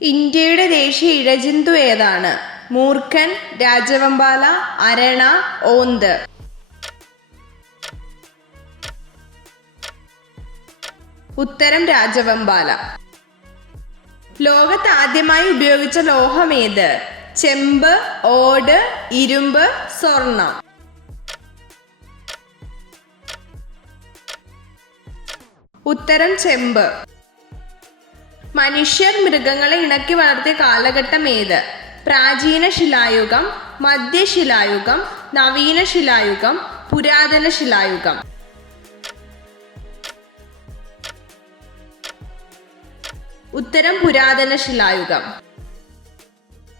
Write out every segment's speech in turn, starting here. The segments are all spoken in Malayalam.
ഇന്ത്യയുടെ ദേശീയ ഇഴജന്തു ഏതാണ്? മൂർഖൻ, രാജവെമ്പാല, അരണ, ഓന്ത്. ഉത്തരം രാജവെമ്പാല. ലോകത്ത് ആദ്യമായി ഉപയോഗിച്ച ലോഹമേത്? ചെമ്പ്, ഓട്, ഇരുമ്പ്, സ്വർണം. ഉത്തരം ചെമ്പ്. മനുഷ്യർ മൃഗങ്ങളെ ഇണക്കി വളർത്തിയ കാലഘട്ടം ഏത്? പ്രാചീന ശിലായുഗം, മധ്യശിലായുഗം, നവീന ശിലായുഗം, പുരാതന ശിലായുഗം. ഉത്തരം പുരാതന ശിലായുഗം.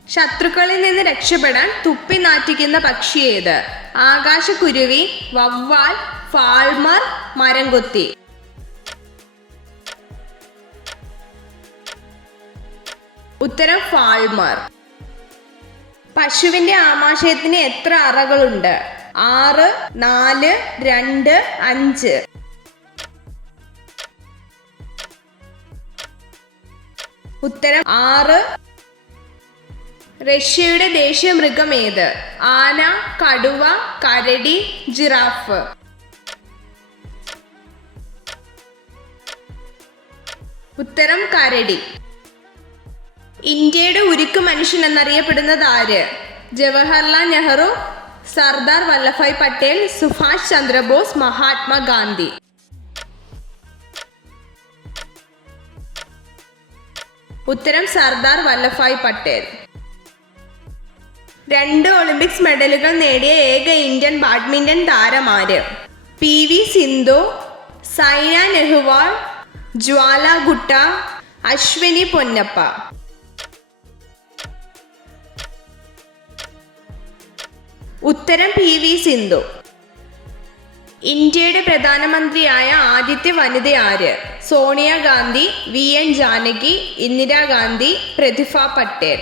ശത്രുക്കളിൽ നിന്ന് രക്ഷപ്പെടാൻ തുപ്പി നാറ്റിക്കുന്ന പക്ഷി ഏത്? ആകാശക്കുരുവി, വവ്വാൽ, ഫാൾമർ, മരംകൊത്തി. ഉത്തരം ഫാൾമർ. പശുവിന്റെ ആമാശയത്തിന് എത്ര അറകളുണ്ട്? 6, 4, 2, 5. ഉത്തരം 6. റഷ്യയുടെ ദേശീയ മൃഗം ഏത്? ആന, കടുവ, കരടി, ജിറാഫ്. ഉത്തരം കരടി. ഇന്ത്യയുടെ ഉരുക്കു മനുഷ്യൻ എന്നറിയപ്പെടുന്നത് ആര്? ജവഹർലാൽ നെഹ്റു, സർദാർ വല്ലഭായ് പട്ടേൽ, സുഭാഷ് ചന്ദ്രബോസ്, മഹാത്മാഗാന്ധി. ഉത്തരം സർദാർ വല്ലഭായ് പട്ടേൽ. 2 ഒളിമ്പിക്സ് മെഡലുകൾ നേടിയ ഏക ഇന്ത്യൻ ബാഡ്മിന്റൺ താരമാര്? PV സിന്ധു, സൈന നെഹ്വാൾ, ജ്വാല ഗുട്ട, അശ്വിനി പൊന്നപ്പ. ഉത്തരം PV സിന്ധു. ഇന്ത്യയുടെ പ്രധാനമന്ത്രിയായ ആദ്യത്തെ വനിത ആര്? സോണിയാഗാന്ധി, VN ജാനകി, ഇന്ദിരാഗാന്ധി, പ്രതിഭ പട്ടേൽ.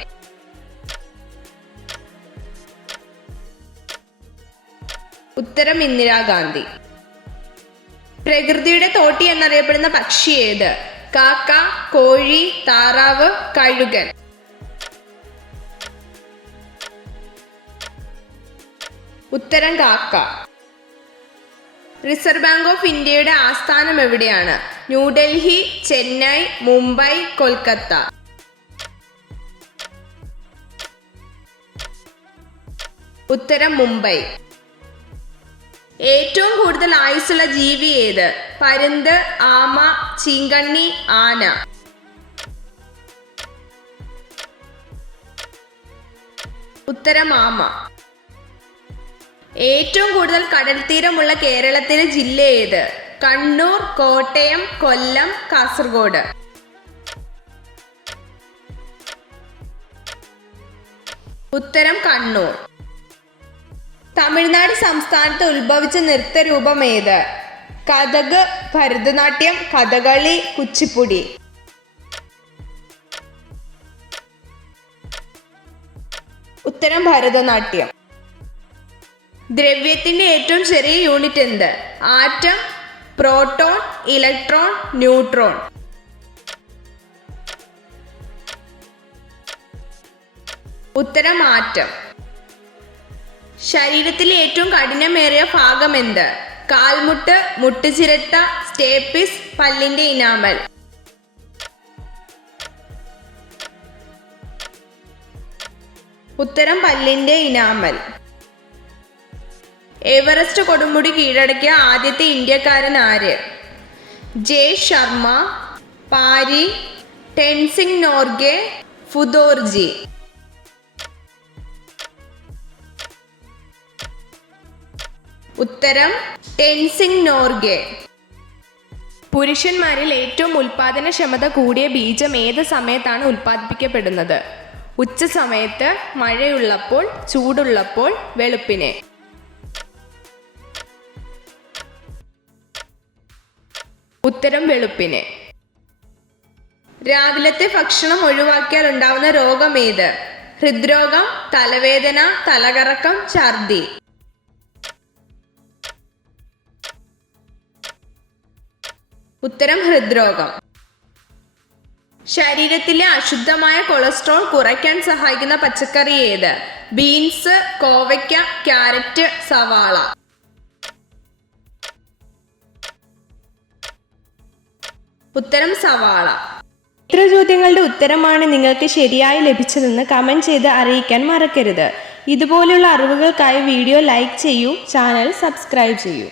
ഉത്തരം ഇന്ദിരാഗാന്ധി. പ്രകൃതിയുടെ തോട്ടി എന്നറിയപ്പെടുന്ന പക്ഷി ഏത്? കാക്ക, കോഴി, താറാവ്, കഴുകൻ. ഉത്തരം കാക്ക. റിസർവ് ബാങ്ക് ഓഫ് ഇന്ത്യയുടെ ആസ്ഥാനം എവിടെയാണ്? ന്യൂഡൽഹി, ചെന്നൈ, മുംബൈ, കൊൽക്കത്ത. ഉത്തരം മുംബൈ. ഏറ്റവും കൂടുതൽ ആയുസ്സുള്ള ജീവി ഏത്? പരുന്ത്, ആമ, ചീങ്കണ്ണി, ആന. ഉത്തരം ആമ. ഏറ്റവും കൂടുതൽ കടൽ തീരമുള്ള കേരളത്തിലെ ജില്ല ഏത്? കണ്ണൂർ, കോട്ടയം, കൊല്ലം, കാസർഗോഡ്. ഉത്തരം കണ്ണൂർ. തമിഴ്നാട് സംസ്ഥാനത്ത് ഉത്ഭവിച്ച നൃത്തരൂപം ഏത്? കഥക്, ഭരതനാട്യം, കഥകളി, കുച്ചിപ്പുടി. ഉത്തരം ഭരതനാട്യം. ദ്രവ്യത്തിന്റെ ഏറ്റവും ചെറിയ യൂണിറ്റ് എന്ത്? Atom, proton, electron, neutron. ഉത്തരം ആറ്റം. ശരീരത്തിലെ ഏറ്റവും കഠിനമേറിയ ഭാഗം എന്ത്? കാൽമുട്ട്, മുട്ടുചിരട്ട, സ്റ്റേപ്പിസ്, പല്ലിന്റെ ഇനാമൽ. ഉത്തരം പല്ലിന്റെ ഇനാമൽ. എവറസ്റ്റ് കൊടുമുടി കീഴടക്കിയ ആദ്യത്തെ ഇന്ത്യക്കാരൻ ആര്? ജെ ശർമ്മ, പാരി, ടെൻസിംഗ് നോർഗെ, ഫുദോർജി. ഉത്തരം ടെൻസിംഗ് നോർഗെ. പുരുഷന്മാരിൽ ഏറ്റവും ഉൽപാദനക്ഷമത കൂടിയ ബീജം ഏത് സമയത്താണ് ഉൽപ്പാദിപ്പിക്കപ്പെടുന്നത്? ഉച്ച സമയത്ത്, മഴയുള്ളപ്പോൾ, ചൂടുള്ളപ്പോൾ, വെളുപ്പിനെ. ഉത്തരം വെളുപ്പിനെ. രാവിലത്തെ ഭക്ഷണം ഒഴിവാക്കിയാൽ ഉണ്ടാവുന്ന രോഗം ഏത്? ഹൃദ്രോഗം, തലവേദന, തലകറക്കം, ഛർദി. ഉത്തരം ഹൃദ്രോഗം. ശരീരത്തിലെ അശുദ്ധമായ കൊളസ്ട്രോൾ കുറയ്ക്കാൻ സഹായിക്കുന്ന പച്ചക്കറി ഏത്? ബീൻസ്, കോവയ്ക്ക, ക്യാരറ്റ്, സവാള. ഉത്തരം സവാള. ഇത്ര ചോദ്യങ്ങളുടെ ഉത്തരമാണ് നിങ്ങൾക്ക് ശരിയായി ലഭിച്ചതെന്ന് കമൻറ്റ് ചെയ്ത് അറിയിക്കാൻ മറക്കരുത്. ഇതുപോലുള്ള അറിവുകൾക്കായി വീഡിയോ ലൈക്ക് ചെയ്യൂ, ചാനൽ സബ്സ്ക്രൈബ് ചെയ്യൂ.